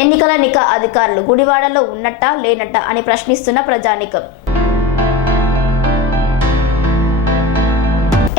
ఎన్నికల నిఘా అధికారులు గుడివాడలో ఉన్నట్టా లేనట్టా అని ప్రశ్నిస్తున్న ప్రజానికం.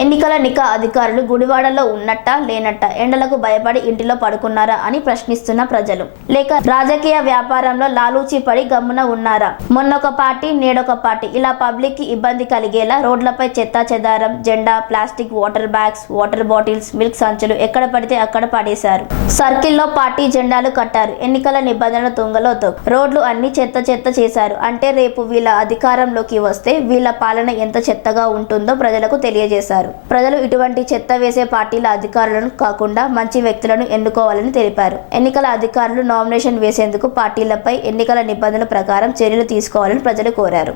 ఎన్నికల నికా అధికారులు గుడివాడలో ఉన్నట్టా లేనట్ట ఎండలకు భయపడి ఇంటిలో పడుకున్నారా అని ప్రశ్నిస్తున్న ప్రజలు. లేక రాజకీయ వ్యాపారంలో లాలూచి పడి గమ్మున ఉన్నారా? మొన్నొక పార్టీ నేడొక పార్టీ. ఇలా పబ్లిక్కి ఇబ్బంది కలిగేలా రోడ్లపై చెత్తా చెదారం జెండా plastic water bags water bottles milk సంచులు ఎక్కడ పడితే అక్కడ పడేశారు. సర్కిల్లో పార్టీ జెండాలు కట్టారు. ఎన్నికల నిబంధనల తుంగలో రోడ్లు అన్ని చెత్త చెత్త చేశారు. అంటే రేపు వీళ్ళ అధికారంలోకి వస్తే వీళ్ళ పాలన ఎంత చెత్తగా ఉంటుందో ప్రజలకు తెలియజేశారు. ప్రజలు ఇటువంటి చెత్త వేసే పార్టీల అధికారులను కాకుండా మంచి వ్యక్తులను ఎన్నుకోవాలని తెలిపారు. ఎన్నికల అధికారులు నామినేషన్ వేసేందుకు పార్టీలపై ఎన్నికల నిబంధనల ప్రకారం చర్యలు తీసుకోవాలని ప్రజలు కోరారు.